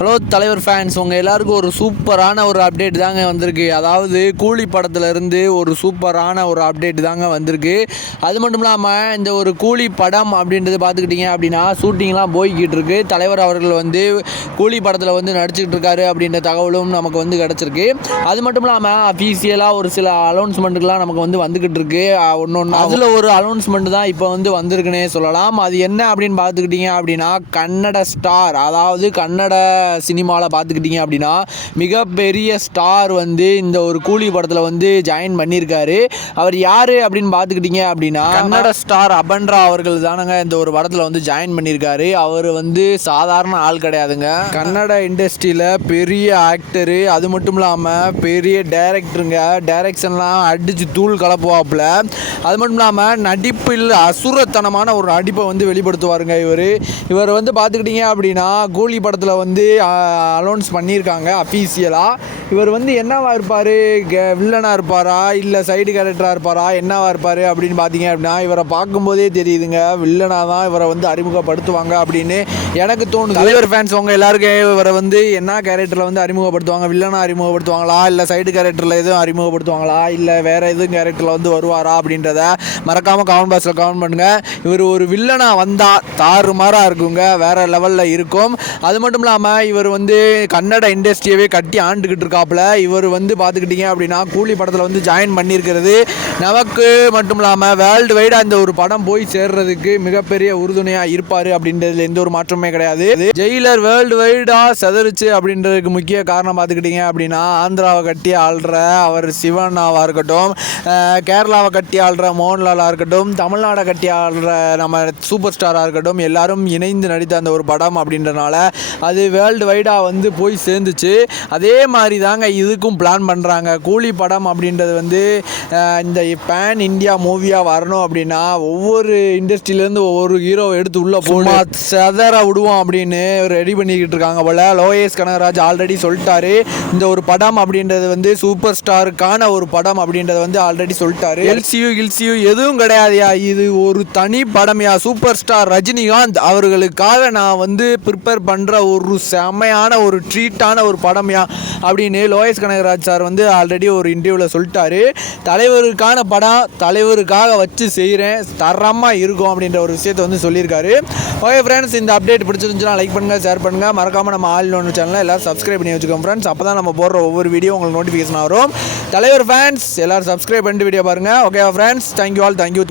Hello தலைவர் fans உங்கள் எல்லாருக்கும் ஒரு சூப்பரான ஒரு அப்டேட் தாங்க வந்திருக்கு. அதாவது கூலி படத்துல இருந்து ஒரு சூப்பரான ஒரு அப்டேட் தாங்க வந்திருக்கு. அது மட்டும் இல்லாமல் இந்த ஒரு கூலி படம் அப்படின்றது பார்த்துக்கிட்டிங்க அப்படின்னா ஷூட்டிங்லாம் போய்கிட்டு இருக்கு. தலைவர் அவர்கள் வந்து கூலி படத்தில் வந்து நடிச்சிட்டு இருக்காரு அப்படின்ற தகவலும் நமக்கு வந்து கிடச்சிருக்கு. அது மட்டும் இல்லாமல் அஃபீஷியலாக ஒரு சில அனௌன்ஸ்மெண்ட்டுக்கெலாம் நமக்கு வந்து வந்துக்கிட்டு இருக்கு. ஒன்று ஒன்று அதில் ஒரு அனௌன்ஸ்மெண்ட் தான் இப்போ வந்து வந்திருக்குன்னே சொல்லலாம். அது என்ன அப்படின்னு பார்த்துக்கிட்டிங்க அப்படின்னா கன்னட ஸ்டார் அதாவது கன்னட சினிமாவில் பார்த்துக்கிட்டிங்க அப்படின்னா மிகப்பெரிய ஸ்டார் வந்து இந்த ஒரு கூலி படத்தில் வந்து ஜாயின் பண்ணியிருக்காரு. அவர் யார் அப்படின்னு பார்த்துக்கிட்டிங்க அப்படின்னா கன்னட ஸ்டார் அபன்ரா அவர்கள் தானங்க இந்த ஒரு படத்தில் வந்து ஜாயின் பண்ணியிருக்காரு. அவர் வந்து சாதாரண ஆள் கிடையாதுங்க. கன்னட இண்டஸ்ட்ரியில் பெரிய ஆக்டரு அது மட்டும் இல்லாமல் பெரிய டைரக்டருங்க டைரக்ஷன்லாம் அடித்து தூள் கலப்புவாப்புல. அது மட்டும் இல்லாமல் நடிப்பில் அசுரத்தனமான ஒரு நடிப்பை வந்து வெளிப்படுத்துவாருங்க இவர். இவர் வந்து பார்த்துக்கிட்டிங்க அப்படின்னா கூலி படத்தில் வந்து அலௌன்ஸ் பண்ணியிருக்காங்க அஃபீஷியலாக இவர் வந்து என்னவா இருப்பார்? வில்லனாக இருப்பாரா? இல்லை சைடு கேரக்டராக இருப்பாரா? என்னவா இருப்பார் அப்படின்னு பார்த்தீங்க அப்படின்னா இவரை பார்க்கும்போதே தெரியுதுங்க. வில்லனாக தான் இவரை வந்து அறிமுகப்படுத்துவாங்க அப்படின்னு எனக்கு தோணுது. தலைவர் ஃபேன்ஸ் உங்க எல்லாருக்கும் இவரை வந்து என்ன கேரக்டரில் வந்து அறிமுகப்படுத்துவாங்க? வில்லனாக அறிமுகப்படுத்துவாங்களா? இல்லை சைடு கேரக்டரில் எதுவும் அறிமுகப்படுத்துவாங்களா? இல்லை வேற எதுவும் கேரக்டரில் வந்து வருவாரா அப்படின்றத மறக்காமல் கமெண்ட் பாக்ஸில் கமெண்ட் பண்ணுங்க. இவர் ஒரு வில்லனாக வந்தால் தாறுமாறாக இருக்குங்க. வேற லெவலில் இருக்கும். அது மட்டும் இல்லாமல் இவர் வந்து கன்னட இண்டஸ்ட்ரியவே கட்டி ஆண்டுக்கிட்டு இருக்காப்புல இவர் வந்து பார்த்துக்கிட்டிங்க அப்படின்னா கூலி படத்தில் வந்து ஜாயின் பண்ணியிருக்கிறது. நமக்கு மட்டும் இல்லாமல் வேர்ல்டு வைடாக அந்த ஒரு படம் போய் சேர்றதுக்கு மிகப்பெரிய உறுதுணையாக இருப்பார் அப்படின்றதுல எந்த ஒரு மாற்றமே கிடையாது. ஜெயிலர் வேர்ல்டு வைடாக செதறிச்சு அப்படின்றதுக்கு முக்கிய காரணம் பார்த்துக்கிட்டிங்க அப்படின்னா ஆந்திராவை கட்டி ஆள்ற அவர் சிவனாவாக இருக்கட்டும் கேரளாவை கட்டி ஆள்ற மோகன்லாலாக இருக்கட்டும் தமிழ்நாடை கட்டி ஆள்ற நம்ம சூப்பர் ஸ்டாராக இருக்கட்டும் எல்லாரும் இணைந்து நடித்த அந்த ஒரு படம் அப்படின்றனால அது வேர்ல்டு வைடாக வந்து போய் சேர்ந்துச்சு. அதே மாதிரி தான் தாங்க இதுக்கும் பிளான் பண்ணுறாங்க கூலி படம் அப்படின்றது வந்து இந்த பேன் இந்தியா மூவியாக வரணும் அப்படின்னா ஒவ்வொரு இண்டஸ்ட்ரியிலேருந்து ஒவ்வொரு ஹீரோவை எடுத்து உள்ளே போடுமா செதற விடுவோம் அப்படின்னு ரெடி பண்ணிக்கிட்டு இருக்காங்க போல். லோயஸ் கனகராஜ் ஆல்ரெடி சொல்லிட்டாரு. இந்த ஒரு படம் அப்படின்றது வந்து சூப்பர் ஸ்டாருக்கான ஒரு படம் அப்படின்றத வந்து ஆல்ரெடி சொல்லிட்டாரு. எல்சியூ கில்சியூ எதுவும் கிடையாதுயா. இது ஒரு தனி படம்யா. சூப்பர் ஸ்டார் ரஜினிகாந்த் அவர்களுக்காக நான் வந்து ப்ரிப்பேர் பண்ணுற ஒரு செமையான ஒரு ட்ரீட்டான ஒரு படம்யா அப்படின்னு லோயஸ் கனகராஜ் சார் வந்து ஆல்ரெடி ஒரு இன்டர்வியூவில் சொல்லிட்டாரு. தலைவருக்கான படம் தலைவருக்காக வச்சு செய்கிறேன் தரமாக இருக்கும் அப்படின்ற ஒரு விஷயத்தை வந்து சொல்லியிருக்காரு. ஓகே ஃப்ரெண்ட்ஸ் இந்த அப்டேட் பிடிச்சிருந்துச்சுன்னா லைக் பண்ணுங்கள் ஷேர் பண்ணுங்கள் மறக்காமல் நம்ம ஆல் ஒன்று சேனலில் எல்லோரும் சப்ஸ்கிரைப் பண்ணி வச்சுக்கோங்க ஃப்ரெண்ட்ஸ் அப்போ தான் நம்ம போடுற ஒவ்வொரு வீடியோ உங்களுக்கு நோட்டிஃபிகேஷன் வரும். தலைவர் ஃபேன்ஸ் எல்லோரும் சப்ஸ்கிரைப் பண்ணிட்டு வீடியோ பாருங்கள் okay friends thank you all thank you thank you